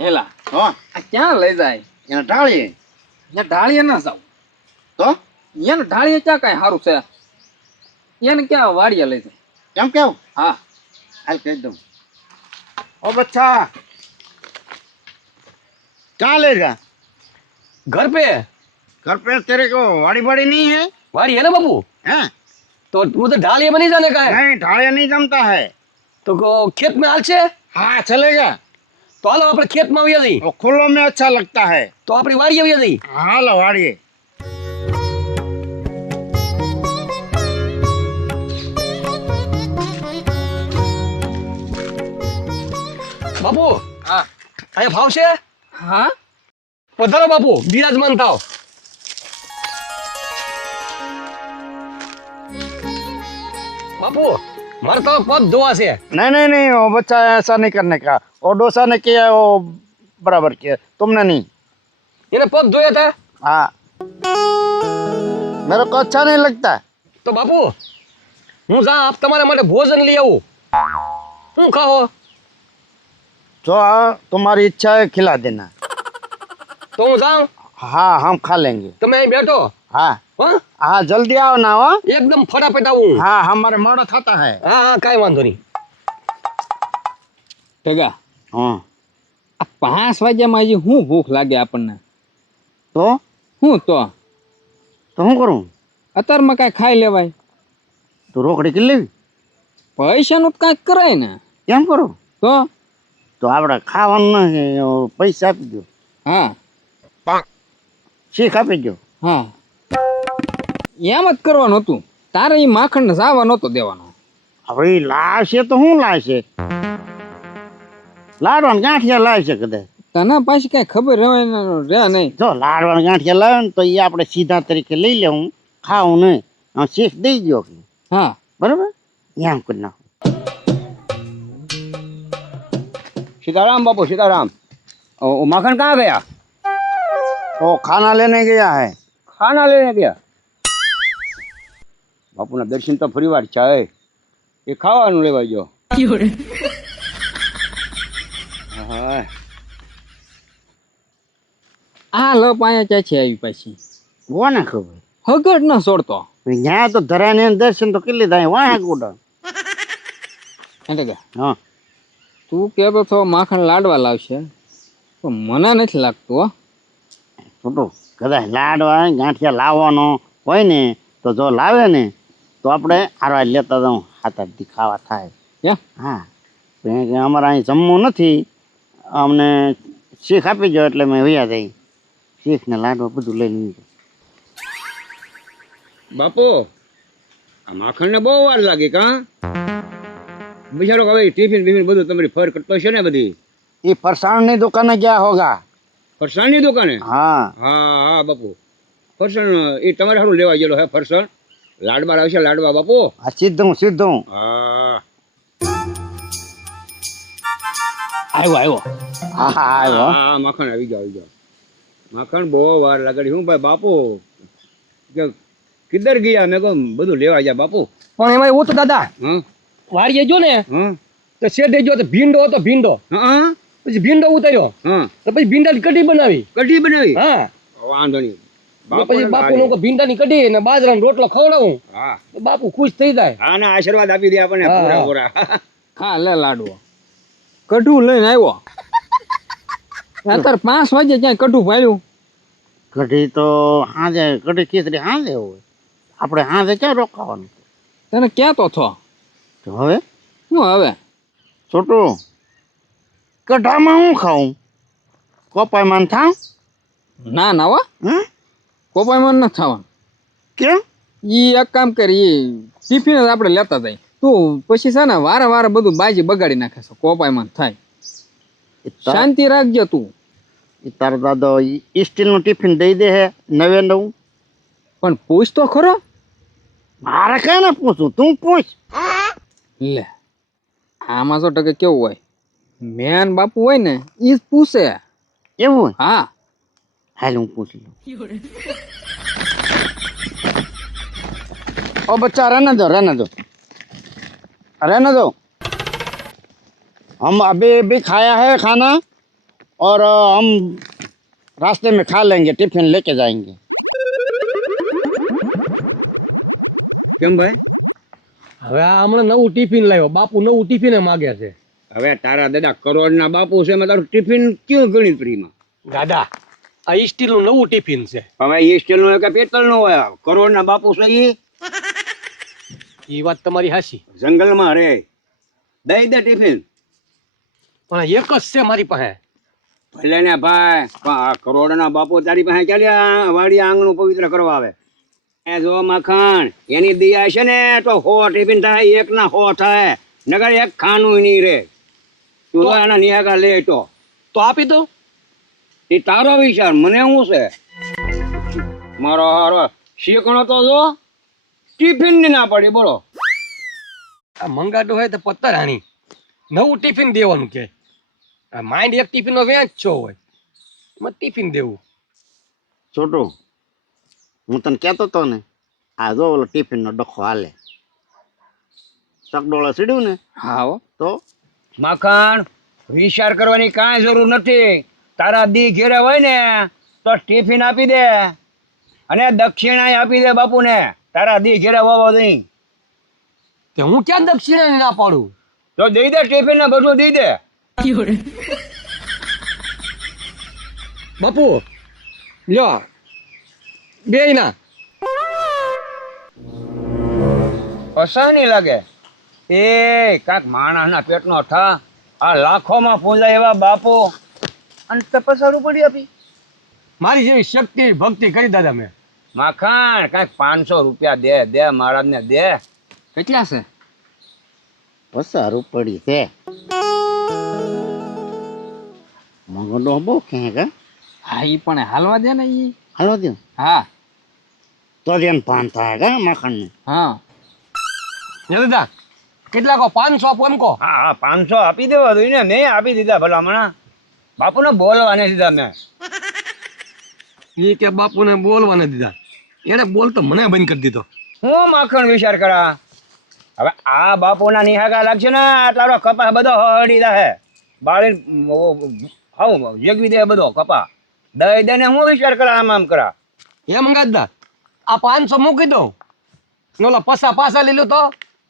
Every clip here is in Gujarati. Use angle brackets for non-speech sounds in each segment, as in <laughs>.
હેલા હા આ ક્યાં લઈ જાય એને ટાળીએ ને ઢાળીએ ના જાવ તો એને ઢાળીએ ક્યાં કાંઈ સારું છે એને ક્યાં વાડીએ લઈ જાય કેમ કેવું હા હાલ કહી દઉં ओ बच्चा कहाँ ले जा घर पे घर पे तेरे को वाड़ी बाड़ी नहीं है वारी है ना बाबू हैं तो वो तो ढालिए में नहीं जाने का है नहीं ढाड़िया नहीं जमता है तो को- खेत में हाल છે हाँ चलेगा તો હાલો આપણે ખેતમાં આવ્યા જઈએ ખુલ્લો મેં અચ્છા લગતા હે. તો આપણી વાડીએ આવ્યા જઈએ હાલો વાડીએ. બાપુ હા. અહીંયા છે? હા? પધારો બાપુ બિરાજમાન થાવ. બાપુ મારે તો પગ ધોવા છે नहीं नहीं नहीं वो बच्चा ऐसा नहीं करने का वो डोसा ने किया वो बराबर किया तुमने नहीं એને પગ ધોયા હતા हाँ मेरे को अच्छा नहीं लगता તો બાપુ હું જા આપ તમારા માટે ભોજન લઈ આવું શું ખાઓ जो तुम्हारी इच्छा है खिला देना તો હું જાઉં हाँ हम खा लेंगे તમે અહીં બેઠો हाँ હા? જલ્દી આવ ના હો. એકદમ ફટાફટ આવું. હા હા મારે મોડો થતા હે. હા હા કાઈ વાંધો નહીં. ટેગા હા. આ પાંચ વાગ્યામાં હજી શું ભૂખ લાગે આપણને? તો? શું તો? તો શું કરું? અત્યારમાં કાંઈ ખાઈ લેવાય. તો રોકડી કેટલી લેવી? પૈસાનું તો કાંઈક કરાય ને. એમ કરો? તો? તો આપણે ખાવાનું પૈસા આપી દો હા. પાક શીખ આપી દો હા. એમ જ કરવાનું હતું તારે એ માખણને જાવા નહોતો દેવાનો હવે ઈ લાવશે તો શું લાવશે લાડવાના ગાંઠિયા લાવશે કદાચ તને પાછી કાંઈ ખબર રહે ને રહે નહીં જો લાડવાના ગાંઠિયા લાવે ને તો એ આપણે સીધા તરીકે લઈ લેવું ખાવું નહીં આમ શીખ દઈ દો હા બરાબર એમ કરી નાખો सीताराम बापू सीताराम ओ, ओ माखन कहाँ गया તો ખાના લેને ગયા હે खाना लेने गया બાપુના દર્શન તો ફરી વાર છે એ ખાવાનું લેવા જો આ લપ અહીંયા ચાચી આવી પાછી? કોને ખબર? હગડ ન છોડતો ત્યાં તો ધરાને દર્શન તો કેટલી થાય વાહ ગોડા. એટલે કે હા. તું કહેતો છો માખણ લાડવા લાવશે. પણ મને નથી લાગતું છોટું કદાચ લાડવા ગાંઠિયા લાવવાનો હોય ને તો જો લાવે ને તો આપણે આરવા લેતા જાઉં. હાથ હાથથી ખાવા થાય. હા? કે અમારે અહીં જમવું નથી. અમને શીખ આપી જાઓ એટલે મેં વૈયા જઈ. શીખ ને લાડવા બધું લઈ લીધું. બાપુ આ માખણને બહુ વાર લાગી કા? બિચારો હવે ટિફિન બિફિન બધું તમારી ફર કરતો છે ને બધી? એ ફરસાણની દુકાને ગયા હોગા. ફરસાણની દુકાને? હા. હા હા બાપુ. ફરસાણ એ તમારે સારું લેવા ગયેલો હે ફરસાણ? લાડવા આવશે લાડવા બાપુ? આ સીધું સીધું. હા. આવ્યો આવ્યો. હા હા આવ્યો. હા માખણ આવી જાવ આવી જાવ. માખણ બહુ વાર લગાડી. હું ભાઈ બાપુ કે કિધર ગયા? મેં કહું બધું લેવા ગયા બાપુ. પણ એમાં એવું તો દાદા હા વાડીએ જો ને હા તો શેઠે જો તો ભીંડો હતો ભીંડો. હા પછી ભીંડો ઉતાર્યો. હા તો પછી ભીંડા કઢી બનાવી. કઢી બનાવી? હા. વાંધો નહીં. પછી બાપુ નું ભીંડાની કઢી ને બાજરાનો રોટલો ખવડાવું. બાપુ ખુશ થઈ જાય. હા ના આશીર્વાદ આપી દે આપણને. પૂરા પૂરા ખા લે લાડવો. કઢું લઈને આવ્યો. અત્યારે પાંચ વાગે ક્યાંય કઢું ભાળ્યું. કઢી તો હાજે કઢી ખીચડી હાજે હોય. આપણે હાજે ક્યાં રોકાવાનું? તને થો? તો હવે? શું હવે? છોટું કઢામાં હું ખાઉં? કોપાયમાન થાવ? ના ના હો. હમ કોપાયમાં ના થવાનું. કેમ? ઈ એક કામ કરી એ ટિફિન જ આપણે લેતા જાય. તું પછી છે ને વારે વારે બધું બાજી બગાડી નાખે છે કોપાયમાં થાય. શાંતિ રાખજો તું. એ તારો દાદો સ્ટીલ સ્ટીલનું ટિફિન દઈ દે હે નવે નવું. પણ પૂછ તો ખરો. મારે કઈ ને પૂછું તું પૂછ. લે આમાં સો ટકે કેવું હોય? મેન બાપુ હોય ને એ જ પૂછે. એવું? હા. હાલ હું પૂછી લઉં ओ बच्चा रहने दो रहने दो रहने दो हम अभी अभी खाया है खाना और अ, हम रास्ते में खा लेंगे टिफिन लेके जाएंगे કેમ ભાઈ હવે આ હમણાં નવું ટિફિન લાવ્યો બાપુ નવું ટિફિન માગે છે હવે તારા દાદા કરોડના બાપુ છે મેં તારું ટિફિન ક્યું ગણિત ફ્રીમાં દાદા આ સ્ટીલનું નવું ટિફિન છે. હવે એ સ્ટીલનું કે પિત્તળનું હોય. કરોડના બાપુ છે એ એ વાત તમારી હાચી. જંગલમાં રે. દઈ દે ટિફિન. પણ એક જ છે મારી પાસે. ભલે ને ભાઈ પણ આ કરોડના બાપુ તારી પાસે ચાલ્યા વાડી આંગણું પવિત્ર કરવા આવે એ જો મખણ એની દિયા છે ને તો હો ટિફિન થાય એક ના હો થાય. નગર એક ખાનું નહીં રે. તું એના નિહાગા લે તો. તો આપી દો એ તારો વિચાર મને શું છે? મારો હારો શીખણો તો જો. ટિફિનની ના પડી બોલો. આ મંગાડો હોય તો પત્તર આણી નવું ટિફિન દેવાનું કે. આ માઇન્ડ એક ટિફિનનો વેચ છો હોય. મત ટિફિન દેવું. છોટું હું તને કહેતો તો ને આ જો ઓલો ટિફિનનો ડખો હાલે. ચકડોળો સીડ્યું ને હા. તો? માખણ વિચાર કરવાની કાંઈ જરૂર નથી. તારા દી ઘેરે હોય ને તો ટિફિન આપી દે. અને દક્ષિણા આપી દે બાપુને. તારા દી ઘેરે વાવો નહીં તે હું ક્યાં દક્ષિણા ના પાડું? તો દઈ દે ટિફિન ને બધું દઈ દે. બાપુ લ્યો. બે ના પસા નહીં લાગે. એ કાંક માણસના પેટનો થા આ લાખોમાં પૂજાય એવા બાપુ. અને તપસારું પડી આપી. મારી જેવી શક્તિ ભક્તિ કરી દાદા મેં. માખણ કાંઈક પાંચસો રૂપિયા દે દે મહારાજને દે. કેટલા છે? પસાર પડી છે. મંગળો બહુ કે કા હા ઈ પણ હાલવા દે ને ઈ. હાલવા દે? હા. તો જ પાન થાય કા માખણને. હા. ને દાદા કેટલા કો પાંચસો આપો એમ કહો. હા હા પાંચસો આપી દેવા દઈ ને મેં આપી દીધા ભલા હમણાં. બાપુને બોલવા નહીં દીધા મેં. એ કે બાપુને બોલવા નથી દીધા. એને બોલતો મને બંધ કરી દીધો. હું માખણ વિચાર કરા? હવે આ બાપુના નિહાગા લાગશે ને તારો કપા બધો હળી દે બાળી હાઉ જગવી દે બધો કપા. દઈ દે ને હું વિચાર કરા આમ આમ કરા? એમ ગાદા આ પાંચસો મૂકી દો ઓલા પસા પાસા લીલું તો.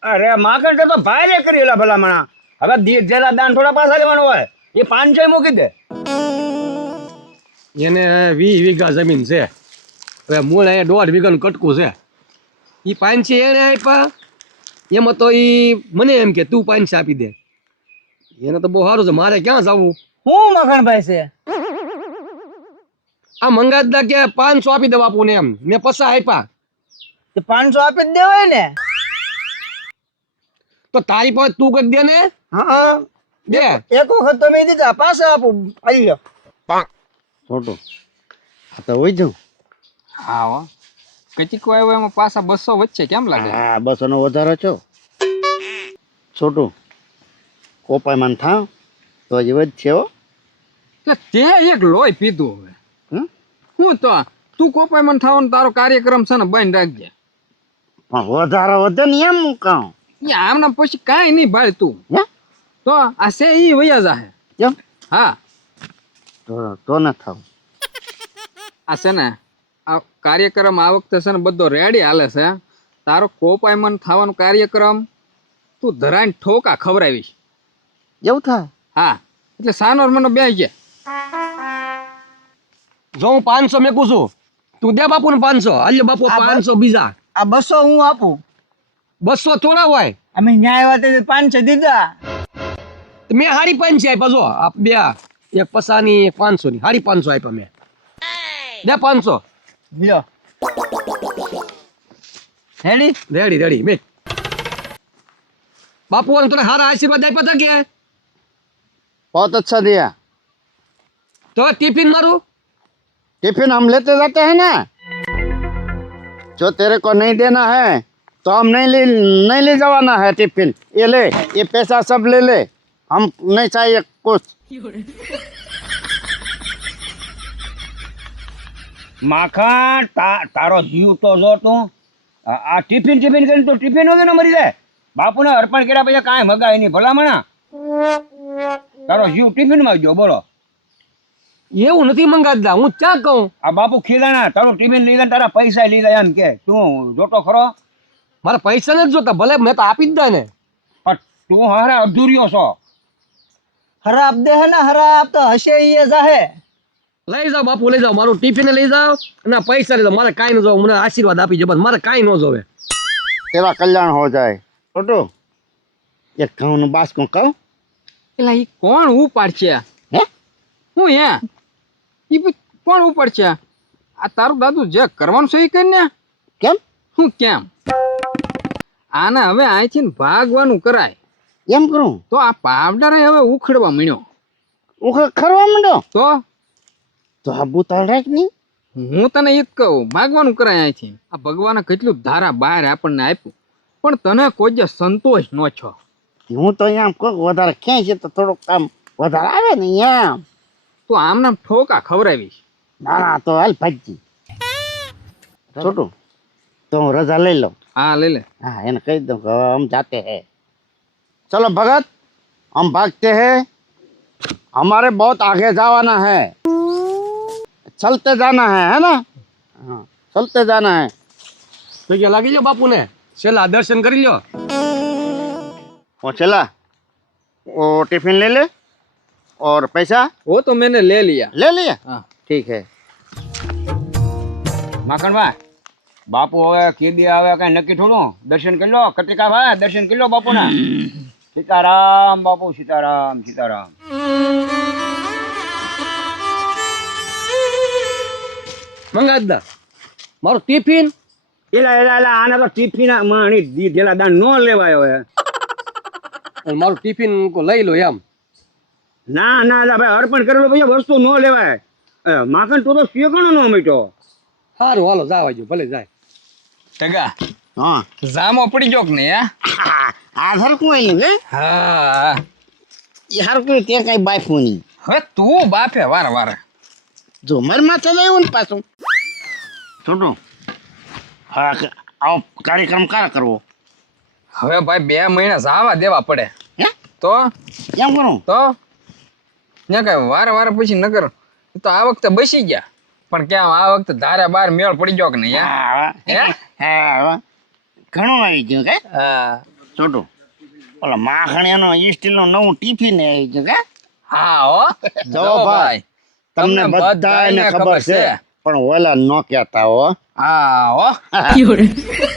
અરે માખણ તો ભારે કરી ઓલા ભલામણા. હવે દીધેલા દાન થોડા પાછા લેવાનું હોય એ પાંચસો મૂકી દે. એને વીસ વીઘા જમીન છે. હવે મૂળ અહીંયા દોઢ વીઘાનું કટકું છે. એ પાંચસી એને આપ્યા. એમાં તો એ મને એમ કે તું પાંચ આપી દે. એને તો બહુ સારું છે. મારે ક્યાં જવું? હું મખણભાઈ છે? આ મંગાતદા કે પાંચસો આપી દે બાપુને એમ. મેં પસા આપ્યા. તો પાંચસો આપી જ દેવાય ને? તો તારી પાસે તું કરી દે ને? હા. દે એક વખત તમે દીધા પાછા આપું આવી લો છોટું આ તો હોય જાઉં હા હો. કચીકો આવ્યો એમાં પાછા બસો વચ્ચે કેમ લાગે? હા બસો નો વધારો છો. છોટું કોપાયમાન થાવ તો જ વધશે હો. તે એક લોહી પીધું હવે. હમ? હું તો તું કોપાય થાવ ને તારો કાર્યક્રમ છે ને બંધ રાખજે. પણ વધારો વધે ને એમ હું કહું. આમના પછી કાંઈ નહીં ભાઈ તું હે તો આ છે ઈ વયા જાહે. કેમ? હા. તો તો ન થાવ. આ છે ને આ કાર્યક્રમ આ વખતે છે ને બધો રેડી હાલે છે. તારો કોપાયમન થવાનો કાર્યક્રમ તું ધરાઈને ઠોકા ખવડાવીશ. એવું થાય? હા. એટલે સાનોર મને બે છે જો હું પાંચસો મેકું છું તું દે બાપુ ને પાંચસો હાલ્યો બાપુ પાંચસો બીજા. આ બસો હું આપું. બસો થોડા હોય. અમે ન્યાય વાત પાંચસો દીધા. મેં હાડી પાંચસી આપ્યા જો આ બે એક પસાની એક પાંચસો ની હાડી પાંચસો આપ્યા મેં દે પાંચસો લ્યો રેડી રેડી રેડી બેટ બાપુ અને તને હારા આશીર્વાદ આપ્યા હતા કે बहुत अच्छा दिया તો ટિફિન મારું टिफिन हम लेते जाते हैं ना जो तेरे को नहीं देना है तो हम नहीं ले नहीं ले जवाना है टिफिन ये ले ये पैसा सब ले ले हम नहीं चाहिए कुछ માખણ તા- તારો જીવ તો જો તું આ આ ટિફિન ટિફિન કરીને તું ટિફિન વગર મરી જાય બાપુને અર્પણ કર્યા પછી કાંઈ મગાય નહીં ભલામણા તારો જીવ ટિફિનમાં ગયો બોલો એવું નથી મંગાતા હું ક્યાં કહું આ બાપુ ખીલાણા તારું ટિફિન લીધા ને તારા પૈસા લીધા એમ કે તું જોતો ખરો મારા પૈસા નથી જોતા ભલે મેં તો આપી જ દે ને પણ તું હારે અધૂરિયો છો ખરાબ દેહ ને ખરાબ તો હશે એ જાહે. લઈ જાઓ બાપુ લઈ જાઓ. મારું ટિફિન લઈ જાઓ અને પૈસા લઈ જાઓ. મારે કાંઈ ન જોવે. મને આશીર્વાદ આપી જબર મારે કાંઈ ન જોવે. એવા કલ્યાણ હો જાય. ઓટો એક ઘઉંનું બાસકું કહું? એટલે એ કોણ ઉપાડશે હે? હું હે? એ કોણ ઉપાડ છે? આ તારું દાદુ જે કરવાનું છે એ કરીને કેમ? હું કેમ? આને હવે અહીંથી ભાગવાનું કરાય. એમ કરું? તો આ પાવડર હવે ઉખડવા માંડ્યો. ઉખડ ખરવા માંડ્યો? તો? તો આ ભૂતાળ નહીં હું તને એ જ કહું માગવાનું કરાય અહીંથી. આ ભગવાને કેટલું ધારા બહાર આપણને આપ્યું. પણ તને કોઈ સંતોષ ન છો હું તો આમ કોક વધારે ક્યાંય છે તો થોડુંક આમ વધારે આવે ને એમ. તો આમને ઠોકા ખવડાવીશ. ના ના તો હાલ ભાઈજી છોટું તો હું રજા લઈ લઉં. હા લઈ લે. હા એને કહી દઉં કે આમ જાતે હે. चलो भगत हम भागते हैं हमारे बहुत आगे जाना है चलते जाना है है ना हाँ चलते जाना है પૈસા લાગી લો બાપુને છેલ્લા દર્શન કરી લ્યો वो चला वो टिफिन ले ले और पैसा वो तो मैंने ले लिया ले लिया हाँ ठीक है માખણભાઈ બાપુ હવે કેદી આવે કઈ નક્કી થોડું દર્શન કરી લો કટિકા ભાઈ દર્શન કરી લો બાપુના સીતારામ બાપુ સીતારામ સીતારામ. મંગાદા મારું ટિફિન? એલા એલા એલા આને તો ટિફિન માણી દીધેલા દાન નો લેવાયો હે. મારું ટિફિન કો લઈ લો એમ. ના ના એલા ભાઈ અર્પણ કરેલો ભાઈ વસ્તુ નો લેવાય. માખણ તું તો શેકણો નો મીઠો. સારું હાલો જાવા જો ભલે જાય. ટકા हाँ। जाम अपड़ी जोक नहीं है? हाँ, आधर को है लगे। हाँ। यार कोई त्याग कहीं बाप होनी है तू बाप है वारा वारा। जो मर मत चले उन पासों। छोटू हाँ आओ कार्यक्रम कर करो? हाँ भाई बे महीना जावा दे वापड़े तो? क्या करूँ? तो? ना कहीं वारा वारा पूछ न कर। तो आ वक्त बसी जा पर क्या आ वक्त धारा बार मेल पड़ी जोक नहीं है? हाँ हाँ। ઘણું આવી ગયું કે? હા. છોટું. ઓલા માખણીયાનો ઈ સ્ટીલનો નવું ટિફિન આવી ગયું કે? હા હો. જો જો ભાઈ તમને બધાને ખબર છે પણ ઓલા નો કહેતા હો. હા હો. <laughs>